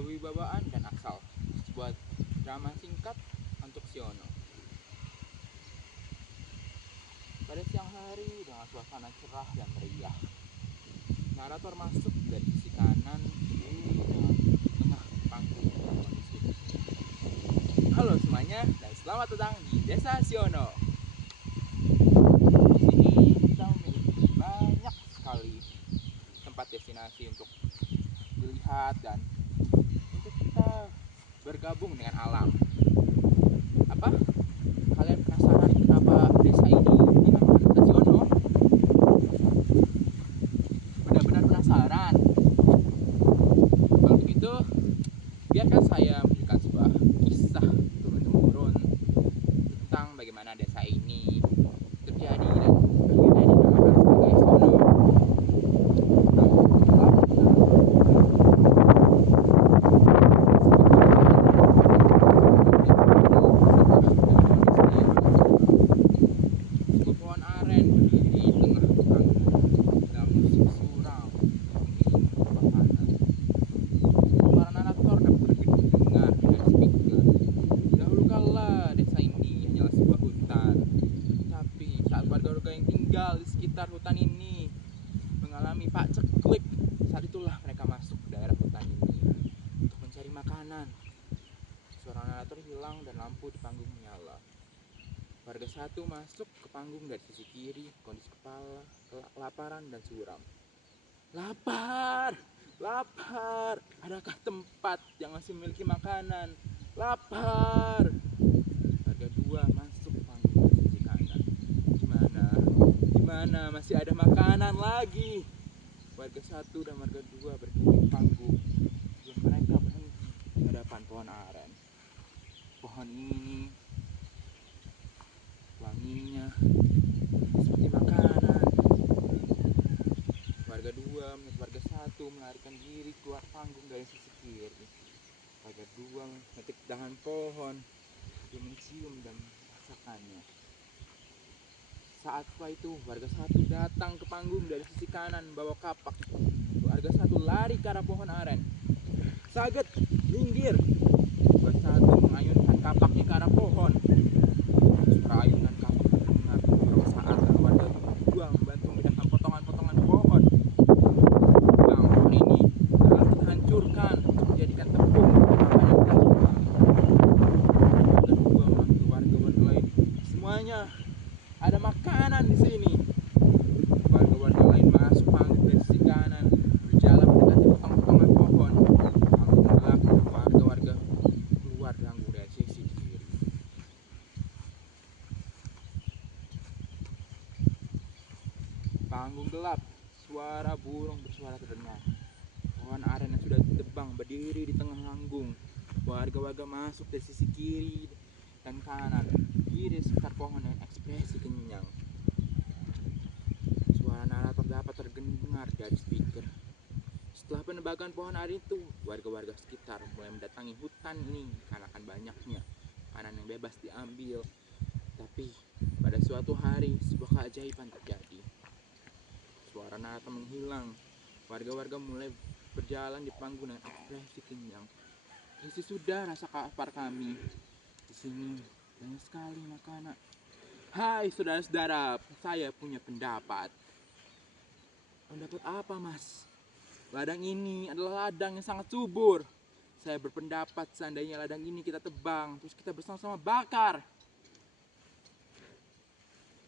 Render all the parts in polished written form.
kewibawaan dan asal. Sebuah drama singkat untuk Siono. Pada siang hari dengan suasana cerah dan meriah, narator masuk dari sisi kanan di tengah panggung kondisi. Halo semuanya dan selamat datang di Desa Siono. Di sini kita memiliki banyak sekali tempat destinasi untuk dilihat dan untuk kita bergabung dengan alam. Apa? Kalian penasaran kenapa desa ini dinamakan Desa Siono? Benar-benar penasaran? Kalau begitu, biarkan saya memberikan sebuah kisah turun-temurun tentang bagaimana desa ini terjadi dan akhirnya dinamakan sebagai Siono. Di sekitar hutan ini mengalami paceklik. Saat itulah mereka masuk ke daerah hutan ini untuk mencari makanan. Suara narator hilang dan lampu di panggung menyala. Warga satu masuk ke panggung dari sisi kiri, kondisi kepala, kelaparan dan suram. Lapar, lapar. Adakah tempat yang masih memiliki makanan? Lapar. Warga dua masuk ke panggung dari sisi kanan. Gimana? Masih ada makanan lagi. Warga satu dan warga dua berdiri panggung sebelum mereka berhenti di hadapan pohon aren. Pohon ini wanginya seperti makanan. Warga dua melihat warga satu melarikan diri keluar panggung dari sisi kiri. Warga dua memetik dahan pohon, dia mencium dan merasakannya. Saat setelah itu warga satu datang ke panggung dari sisi kanan membawa kapak. Warga satu lari ke arah pohon aren. Saget, minggir. Warga satu mengayunkan kapaknya ke arah pohon. Suara ayunan kapak terdengar beberapa saat dan warga dua membantu memindahkan potongan-potongan pohon. Bang, pohon ini telah dihancurkan untuk dijadikan tepung. Warga dua memanggil warga-warga lain. Semuanya ada makanan di sini. Warga-warga lain masuk panggung dari sisi kanan, berjalan mendekati potong-potongan pohon. Panggung gelap dan warga-warga keluar panggung dari sisi kiri. Panggung gelap, suara burung bersuara terdengar. Pohon aren yang sudah ditebang berdiri di tengah panggung. Warga-warga masuk dari sisi kiri dan kanan, berdiri sekitar pohon dengan ekspresi kenyang. Suara narator dapat terdengar dari speaker. Setelah penebakan pohon aren itu, warga-warga sekitar mulai mendatangi hutan ini karena akan banyaknya makanan yang bebas diambil. Tapi pada suatu hari sebuah keajaiban terjadi. Suara narator menghilang. Warga-warga mulai berjalan di panggung dengan ekspresi kenyang. Isi sudah rasa lapar kami. Di sini banyak sekali makanan. Hai saudara-saudara, saya punya pendapat. Pendapat apa, Mas? Ladang ini adalah ladang yang sangat subur. Saya berpendapat seandainya ladang ini kita tebang, terus kita bersama-sama bakar.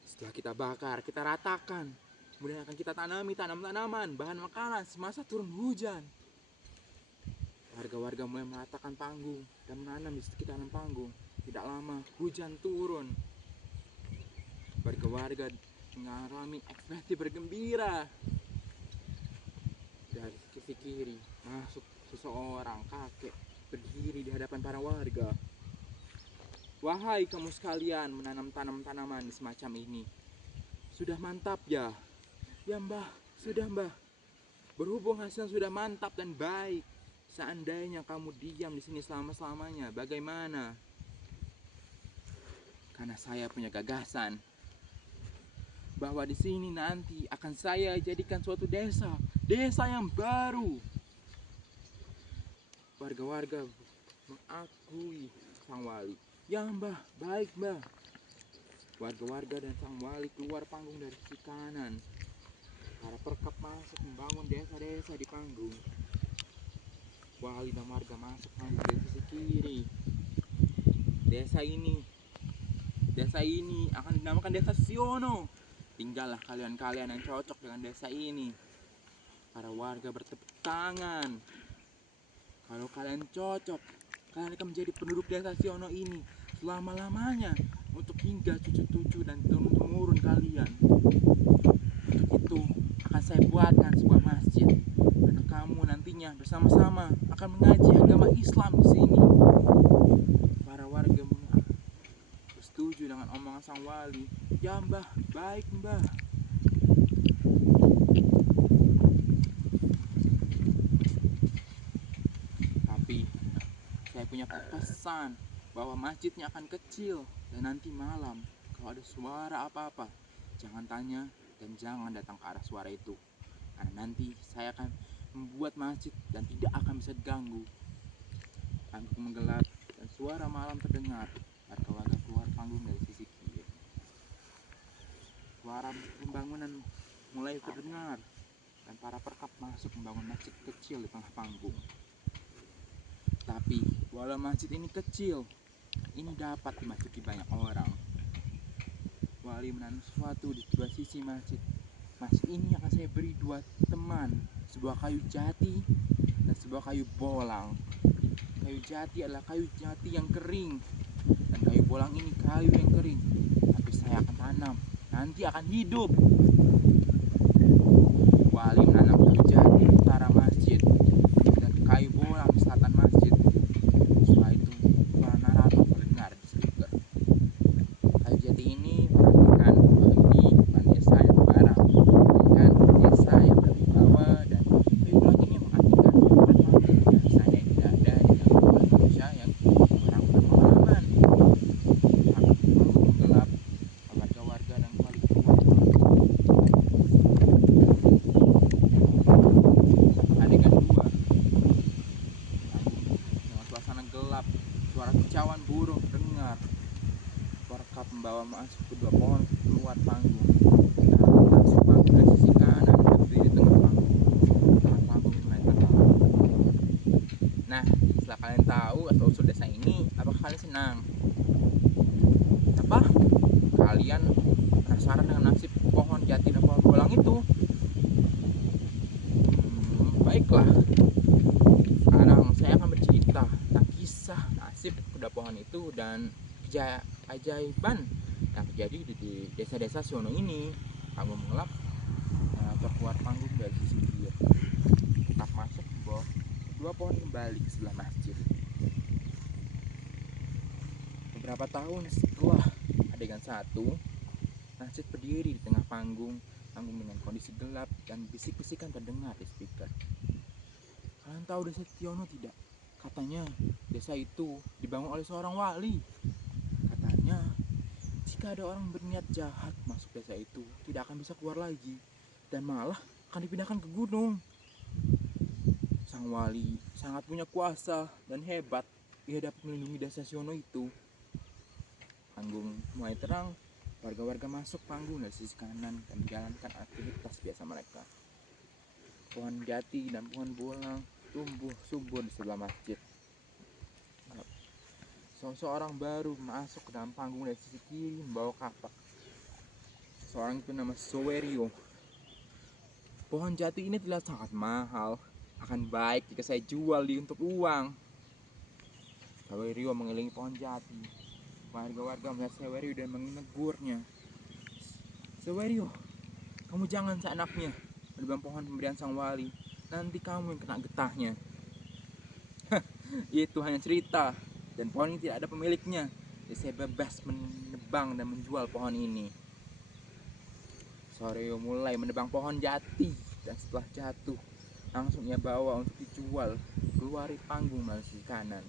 Setelah kita bakar, kita ratakan. Kemudian akan kita tanami tanaman-tanaman, bahan makanan semasa turun hujan. Warga-warga mulai meratakan panggung dan menanam di sekitaran panggung. Tidak lama, hujan turun. Warga-warga mengalami ekspresi bergembira. Dari sisi kiri masuk seseorang kakek berdiri di hadapan para warga. Wahai kamu sekalian menanam tanaman semacam ini, sudah mantap ya? Ya mbah, sudah mbah. Berhubung hasilnya sudah mantap dan baik, seandainya kamu diam di sini selama-lamanya, bagaimana? Karena saya punya gagasan bahwa di sini nanti akan saya jadikan suatu desa yang baru. Warga-warga mengakui sang wali. Ya mbah, baik mbah. Warga-warga dan sang wali keluar panggung dari sisi kanan. Para perkap masuk membangun desa-desa di panggung. Wali dan warga masuk panggung dari sisi kiri. Desa ini akan dinamakan Desa Siono. Tinggallah kalian-kalian yang cocok dengan desa ini. Para warga bertepuk tangan. Kalau kalian cocok, kalian akan menjadi penduduk Desa Siono ini selama-lamanya, untuk hingga cucu-cucu dan turun-temurun kalian. Untuk itu akan saya buatkan sebuah masjid, dan kamu nantinya bersama-sama akan mengaji agama Islam di sini. Para warga setuju dengan omongan sang wali. Ya mbah, baik mbah. Tapi saya punya pesan bahwa masjidnya akan kecil, dan nanti malam kalau ada suara apa-apa, jangan tanya dan jangan datang ke arah suara itu, karena nanti saya akan membuat masjid dan tidak akan bisa diganggu. Panggung menggelap dan suara malam terdengar. Warga-warga keluar panggung dari sisi kiri. Suara pembangunan mulai terdengar, dan para perkap masuk membangun masjid kecil di tengah panggung. Tapi walau masjid ini kecil, ini dapat dimasuki banyak orang. Wali menanam sesuatu di dua sisi masjid. Masjid ini akan saya beri dua teman, sebuah kayu jati dan sebuah kayu bolang. Kayu jati adalah kayu jati yang kering, dan kayu bolang ini kayu yang kering, tapi saya akan tanam, nanti akan hidup. Wali menanam kayu jati di utara masjid dan kayu bolang di selatan masjid. Setelah itu suara narator terdengar di speaker. Kayu jati ini menandakan bahwa ini bukan desa yang sembarang, melainkan desa yang berwibawa, dan kayu bolang ini mengartikan tempat mati biasanya tidak ada di dalam manusia yang orang berpengalaman. Saat panggung gelap, warga-warga dan wali keluar. Adegan 2. Dengan suasana gelap, suara kicauan burung terdengar. Perkap membawa masuk kedua pohon keluar panggung. Masuk panggung dari sisi kanan, berdiri di tengah panggung. Tengah panggung mulai tenang. Nah, setelah kalian tahu asal-usul desa ini, apakah kalian senang? Apa? Kalian penasaran dengan nasib pohon jati dan pohon bolang itu? Baiklah. Sekarang saya akan bercerita tentang kisah nasib kedua pohon itu dan keajaiban yang terjadi di desa-desa Siono ini. Panggung gelap, keluar panggung dari sisi kiri. Tetap masuk ke bawah dua pohon kembali ke sebelah masjid. Beberapa tahun setelah adegan 1, masjid berdiri di tengah panggung dengan kondisi gelap dan bisik-bisikan terdengar di speaker. Kalian tahu desa Siono tidak? Katanya desa itu dibangun oleh seorang wali. Katanya jika ada orang berniat jahat masuk desa itu, tidak akan bisa keluar lagi, dan malah akan dipindahkan ke gunung. Sang wali sangat punya kuasa dan hebat. Ia dapat melindungi desa Siono itu. Panggung mulai terang. Warga-warga masuk panggung dari sisi kanan dan menjalankan aktivitas biasa mereka. Pohon jati dan pohon bolang tumbuh subur di sebelah masjid. Seorang baru masuk ke dalam panggung dari sisi kiri membawa kapak. Seorang itu nama Sowerio. Pohon jati ini terlihat sangat mahal. Akan baik jika saya jual untuk uang. Sowerio mengelilingi pohon jati. Warga-warga melihat Sowerio dan menegurnya. Sowerio, kamu jangan seenaknya menebang pohon pemberian sang wali. Nanti kamu yang kena getahnya. Itu hanya cerita, dan pohon ini tidak ada pemiliknya. Jadi saya bebas menebang dan menjual pohon ini. Sowerio mulai menebang pohon jati, dan setelah jatuh langsung ia bawa untuk dijual keluar panggung melalui sisi kanan.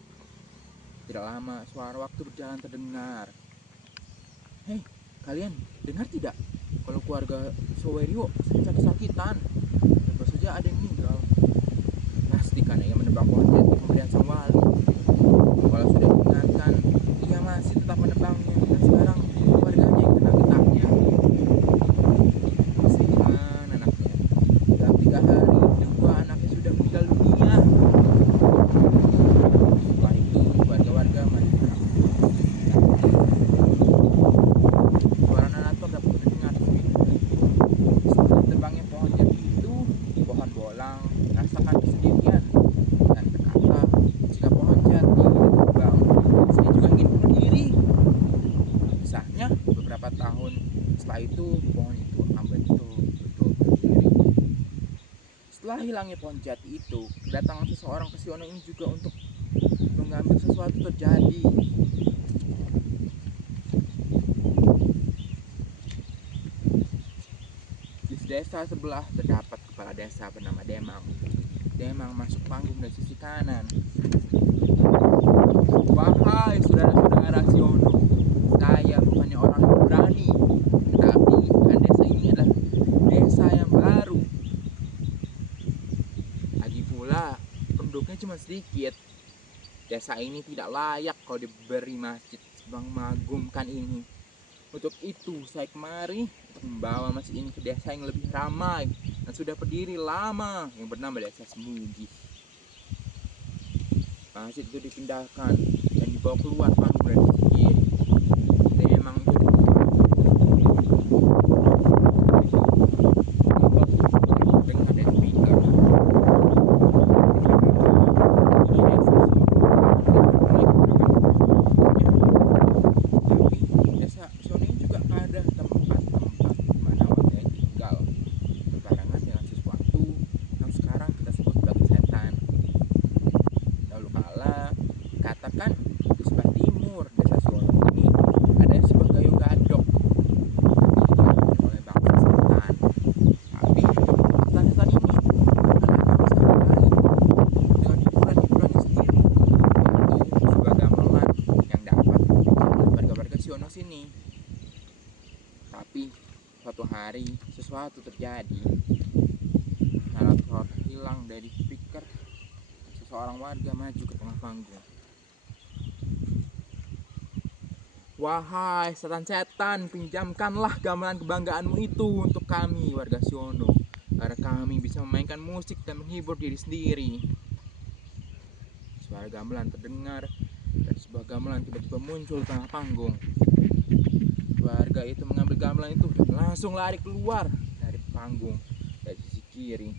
Tidak lama suara waktu berjalan terdengar. Hei, kalian dengar tidak? Kalau keluarga Sowerio sakit-sakitan, tentu saja ada yang meninggal. Pastikan ia menebang menebang pohon jati pemberian sang wali. Walau sudah diingatkan, ia masih tetap menebangnya, dan sekarang warganya yang kena getahnya. Kasihan anaknya. Dalam 3 hari, kedua anaknya sudah meninggal dunia. Setelah itu, warga-warga maju. Suara narator dapat terdengar. Setelah ditebangnya pohon jati itu, pohon bolang merasakan kesendirian dan berkata, jika pohon jati ditebang, saya juga ingin bunuh diri. Kisahnya, beberapa tahun setelah itu, pohon itu akan betul-betul berdiri. Setelah hilangnya pohon jati itu, kedatangan seseorang ke Siono ini juga untuk mengambil sesuatu terjadi. Di desa sebelah terdapat kepala desa bernama Demang. Demang masuk panggung dari sisi kanan. Wahai saudara-saudara Siono, saya bukannya orang yang berani, tetapi kan desa ini adalah desa yang baru. Lagi pula, penduduknya cuma sedikit. Desa ini tidak layak kalau diberi masjid mengagumkan ini. Untuk itu, saya kemari untuk membawa masjid ini ke desa yang lebih ramai dan sudah berdiri lama, yang bernama Desa Semugih. Masjid itu dipindahkan dan dibawa keluar panggung dari sisi kiri. Memang itu dengan ada speaker. Tapi desa Siono ini juga ada tempat-tempat di mana warganya tinggal berbarengan dengan sesuatu yang sekarang kita sebut sebagai setan. Lalu kala katakan di sebelah timur desa Siono ini ada sebuah gayung gadok dilakukan oleh bangsa setan. Tapi setan-setan ini adalah bangsa yang baik dengan hiburan-hiburannya sendiri, yaitu sebuah gamelan yang dapat dibikin oleh warga-warga Siono sini. Tapi suatu hari sesuatu terjadi. Narator hilang dari speaker. Seorang warga maju ke tengah panggung. Wahai setan-setan, pinjamkanlah gamelan kebanggaanmu itu untuk kami warga Siono, agar kami bisa memainkan musik dan menghibur diri sendiri. Suara gamelan terdengar dan sebuah gamelan tiba-tiba muncul di tengah panggung. Warga itu mengambil gamelan itu dan langsung lari keluar dari panggung dari sisi kiri.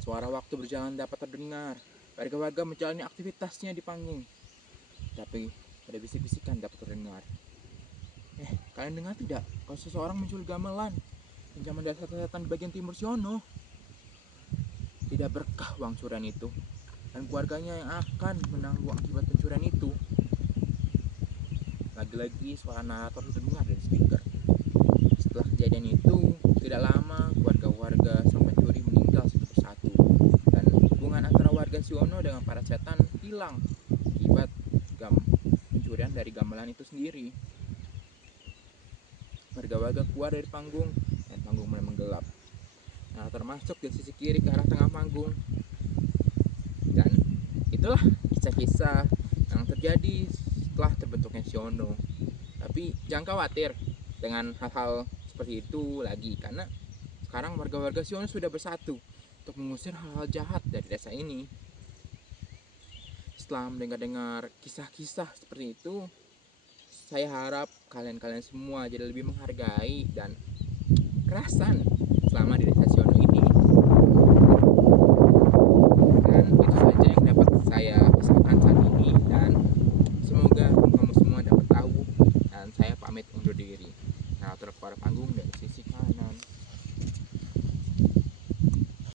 Suara waktu berjalan dapat terdengar. Warga-warga menjalani aktivitasnya di panggung. Tapi ada bisik-bisikan dapat terdengar. Kalian dengar tidak? Kalau seseorang muncul gamelan pinjaman dari setan di bagian timur Siono. Tidak berkah uang curian itu, dan keluarganya yang akan menanggung akibat pencurian itu. Lagi-lagi suara narator terdengar dari speaker. Setelah kejadian itu, tidak lama warga-warga sang pencuri meninggal satu persatu, dan hubungan antara warga Siono dengan para setan hilang akibat pencurian dari gamelan itu sendiri. Warga-warga keluar dari panggung dan panggung mulai menggelap. Narator masuk dari sisi kiri ke arah tengah panggung. Dan itulah kisah-kisah yang terjadi setelah terbentuknya Siono. Tapi jangan khawatir dengan hal-hal seperti itu lagi, karena sekarang warga-warga Siono sudah bersatu untuk mengusir hal-hal jahat dari desa ini. Setelah mendengar kisah-kisah seperti itu, saya harap kalian semua jadi lebih menghargai dan kerasan selama di desa Siono ini. Dan itu saja yang dapat saya pisahkan saat ini, dan semoga kamu semua dapat tahu. Dan saya pamit undur diri. Nah, terus para panggung deh.